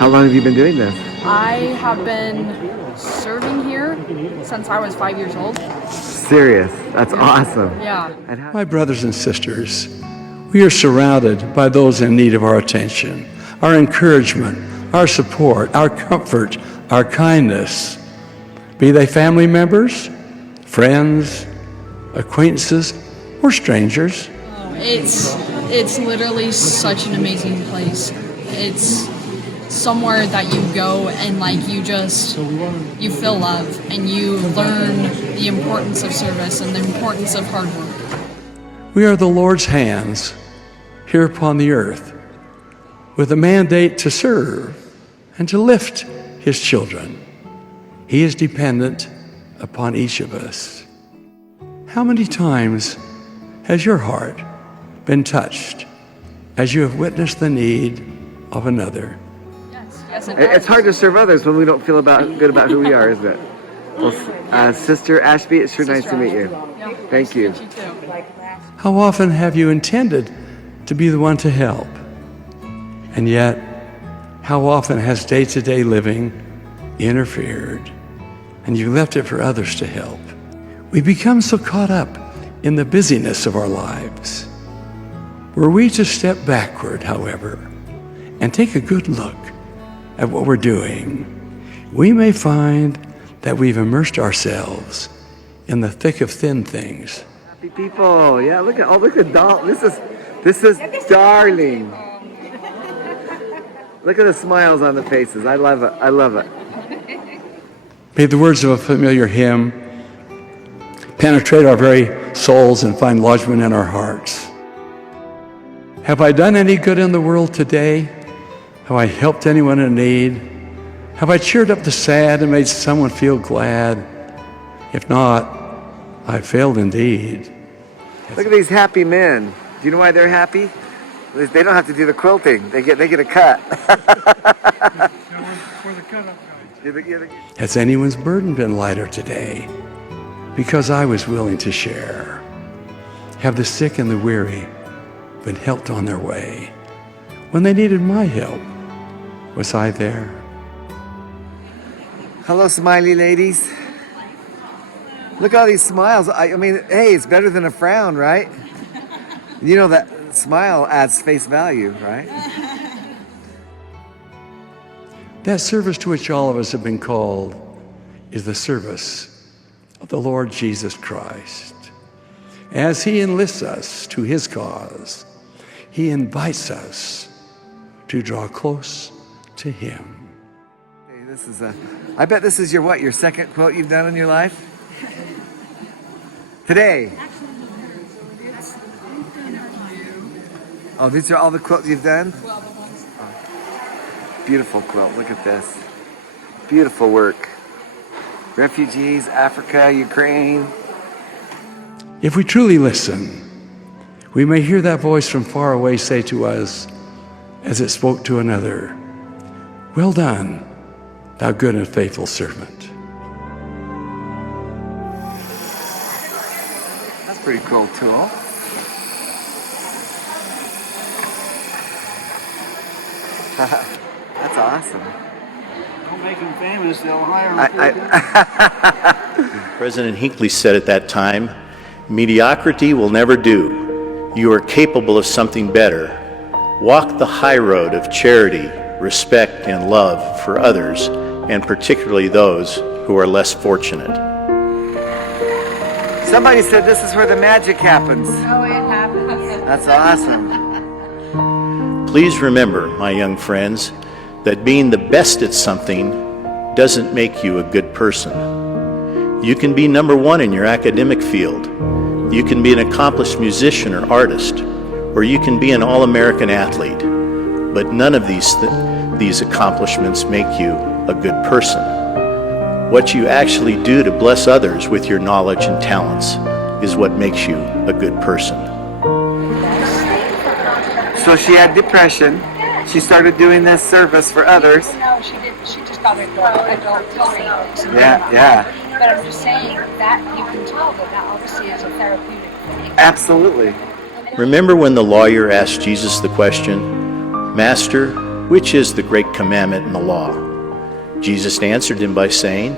How long have you been doing this? I have been serving here since I was 5 years old. Serious. That's awesome. Yeah. My brothers and sisters, we are surrounded by those in need of our attention, our encouragement, our support, our comfort, our kindness. Be they family members, friends, acquaintances, or strangers. It's literally such an amazing place. It's somewhere that you go and you feel love and you learn the importance of service and the importance of hard work. We are the Lord's hands here upon the earth with a mandate to serve and to lift His children. He is dependent upon each of us. How many times has your heart been touched as you have witnessed the need of another? Yes, it does. It's hard to serve others when we don't feel good about who we are, isn't it? Well, Sister Ashby, it's sure nice to meet you. Yeah. Thank you. Nice to meet you too. How often have you intended to be the one to help? And yet, how often has day-to-day living interfered and you left it for others to help? We become so caught up in the busyness of our lives. Were we to step backward, however, and take a good look at what we're doing, we may find that we've immersed ourselves in the thick of thin things. Happy people. Yeah, look at doll. This is darling. Look at the smiles on the faces. I love it. I love it. May the words of a familiar hymn penetrate our very souls and find lodgment in our hearts. Have I done any good in the world today? Have I helped anyone in need? Have I cheered up the sad and made someone feel glad? If not, I failed indeed. Look at these happy men. Do you know why they're happy? They don't have to do the quilting. They get a cut. Has anyone's burden been lighter today? Because I was willing to share. Have the sick and the weary been helped on their way? When they needed my help, was I there? Hello, smiley ladies. Look at all these smiles. I mean, hey, it's better than a frown, right? You know that smile adds face value, right? That service to which all of us have been called is the service of the Lord Jesus Christ. As He enlists us to His cause, He invites us to draw close to Him. Hey, I bet this is your second quilt you've done in your life? Today. Oh, these are all the quilts you've done? Beautiful quilt. Look at this. Beautiful work. Refugees, Africa, Ukraine. If we truly listen, we may hear that voice from far away say to us, as it spoke to another, "Well done, thou good and faithful servant." That's a pretty cool tool. That's awesome. Don't make them famous, they'll hire them. President Hinckley said at that time, "Mediocrity will never do. You are capable of something better. Walk the high road of charity, respect, and love for others, and particularly those who are less fortunate." Somebody said this is where the magic happens. Oh, it happens. That's awesome. Please remember, my young friends, that being the best at something doesn't make you a good person. You can be number one in your academic field. You can be an accomplished musician or artist, or you can be an all-American athlete. But none of these accomplishments make you a good person. What you actually do to bless others with your knowledge and talents is what makes you a good person. So she had depression. She started doing this service for others. No, she didn't. She just got adult disease. Yeah. But I'm just saying that you can tell that obviously is a therapeutic thing. Absolutely. Remember when the lawyer asked Jesus the question, "Master, which is the great commandment in the law?" Jesus answered him by saying,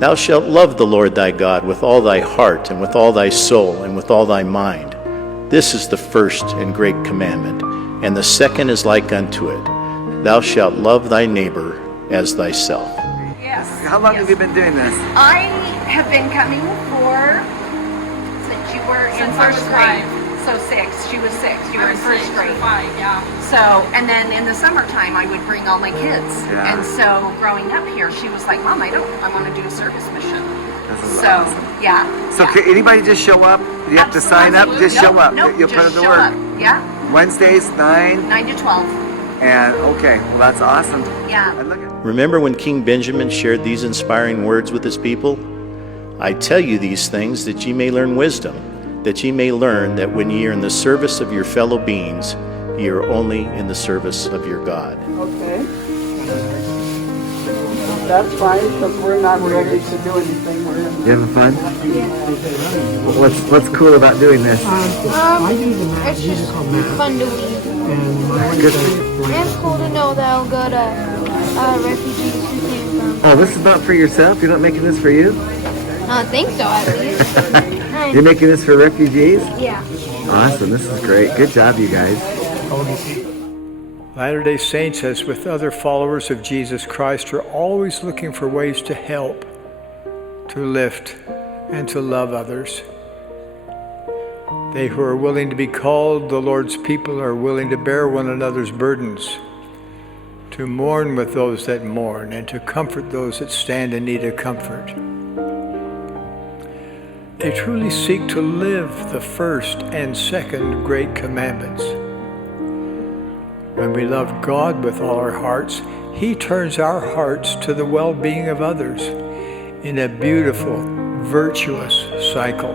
"Thou shalt love the Lord thy God with all thy heart, and with all thy soul, and with all thy mind. This is the first and great commandment, and the second is like unto it. Thou shalt love thy neighbor as thyself." Yes. How long have you been doing this? I have been coming for since you were in Since I first was grade. 5. So 6. She was 6. You were in first grade. 5, yeah. So, and then in the summertime, I would bring all my kids. Yeah. And so, growing up here, she was like, "Mom, I want to do a service mission." This is So, awesome. yeah. So yeah. can anybody just show up? You have to sign up. Absolutely. Just show up. Nope, You'll put just it to show work. up. Yeah. Wednesdays 9 9 to 12. and okay. Well, that's awesome. Yeah. And look at. Remember when King Benjamin shared these inspiring words with his people? "I tell you these things that ye may learn wisdom, that ye may learn that when ye are in the service of your fellow beings, ye are only in the service of your God." Okay. That's fine, because we're not ready to do anything. We're in. You having fun? What's cool about doing this? It's just fun to read. And it's cool to know that I'll go to refugees who came from. Oh, this is not for yourself. You're not making this for you. I think so, at least. You're making this for refugees. Yeah. Awesome. This is great. Good job, you guys. Latter-day Saints, as with other followers of Jesus Christ, are always looking for ways to help, to lift, and to love others. They who are willing to be called the Lord's people are willing to bear one another's burdens, to mourn with those that mourn, and to comfort those that stand in need of comfort. They truly seek to live the first and second great commandments. When we love God with all our hearts, He turns our hearts to the well-being of others in a beautiful, virtuous cycle.